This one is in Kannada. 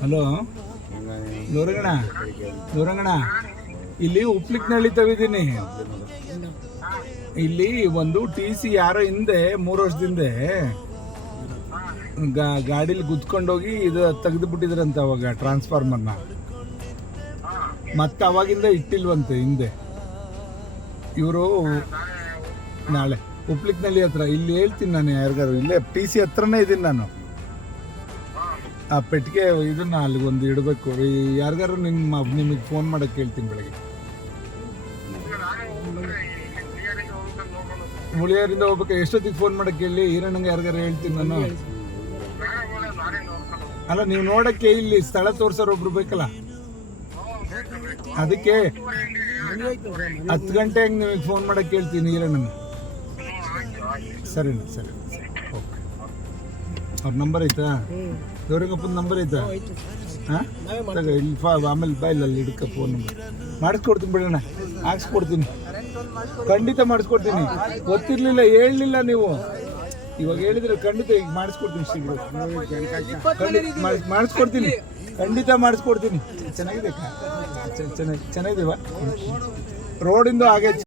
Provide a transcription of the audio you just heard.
ಹಲೋ? ಗೌರಂಗಣ ಗೌರಂಗಣ ಇಲ್ಲಿ ಉಪ್ಲಿಕ್ನಳ್ಳಿ ತವಿದ್ದೀನಿ. ಇಲ್ಲಿ ಒಂದು ಟಿ ಸಿ ಯಾರೋ ಹಿಂದೆ ಮೂರು ವರ್ಷದಿಂದ ಗಾಡೀಲಿ ಗುದ್ಕೊಂಡೋಗಿ ಇದು ತೆಗೆದು ಬಿಟ್ಟಿದ್ರಂತ ಅವಾಗ ಟ್ರಾನ್ಸ್ಫಾರ್ಮರ್ನ ಮತ್ತೆ ಅವಾಗಿಂದ ಇಟ್ಟಿಲ್ವಂತೆ ಹಿಂದೆ. ಇವರು ನಾಳೆ ಉಪ್ಲಿಕ್ನಳ್ಳಿ ಹತ್ರ, ಇಲ್ಲಿ ಹೇಳ್ತೀನಿ ನಾನು ಯಾರಿಗಾರು, ಇಲ್ಲೇ ಟಿ ಸಿ ಹತ್ರನೇ ಇದ್ದೀನಿ ನಾನು. ಆ ಪೆಟ್ಟಿಗೆ ಇದನ್ನ ಅಲ್ಲಿಗೆ ಒಂದು ಇಡಬೇಕು ಯಾರಿಗಾರು ನಿಮ್ಮ ನಿಮಗೆ ಫೋನ್ ಮಾಡಕ್ಕೆ ಹೇಳ್ತೀನಿ ಬೆಳಗ್ಗೆ. ಮುಳಿಯಾರಿಂದ ಹೋಗ್ಬೇಕು. ಎಷ್ಟೊತ್ತಿಗೆ ಫೋನ್ ಮಾಡಕ್ಕೆ ಹೇಳಿ ಈರಣ್ಣಂಗೆ ಯಾರಿಗಾರು ಹೇಳ್ತೀನಿ ನಾನು. ಅಲ್ಲ, ನೀವು ನೋಡಕ್ಕೆ ಇಲ್ಲಿ ಸ್ಥಳ ತೋರ್ಸೋರು ಒಬ್ರು ಬೇಕಲ್ಲ? ಅದಕ್ಕೆ ಹತ್ತು ಗಂಟೆ ಹಂಗೆ ನಿಮಗೆ ಫೋನ್ ಮಾಡಕ್ಕೆ ಹೇಳ್ತೀನಿ ಈರಣ್ಣನ ಸರಿ ಸರಿ. ಅವ್ರ ನಂಬರ್ ಐತಾ? ಗೌರಂಗಪ್ಪನ ನಂಬರ್ ಐತಾ? ಹಾಂ? ಇಲ್ಲಿ ಫಾ, ಆಮೇಲೆ ಬಾ ಇಲ್ಲ ಅಲ್ಲಿ ಹಿಡ್ಕ ಫೋನ್ ನಂಬರ್ ಮಾಡಿಸ್ಕೊಡ್ತೀನಿ ಬಿಡೋಣ ಹಾಕ್ಸ್ಕೊಡ್ತೀನಿ. ಖಂಡಿತ ಮಾಡಿಸ್ಕೊಡ್ತೀನಿ. ಗೊತ್ತಿರಲಿಲ್ಲ, ಹೇಳಲಿಲ್ಲ ನೀವು. ಇವಾಗ ಹೇಳಿದ್ರೆ ಖಂಡಿತ ಈಗ ಮಾಡಿಸ್ಕೊಡ್ತೀನಿ ಶೀಘ್ರ ಮಾಡಿಸ್ಕೊಡ್ತೀನಿ. ಖಂಡಿತ ಮಾಡಿಸ್ಕೊಡ್ತೀನಿ? ಚೆನ್ನಾಗಿದೆ. ಚೆನ್ನಾಗಿ, ಚೆನ್ನಾಗಿದೀವ? ರೋಡಿಂದು ಹಾಗೆ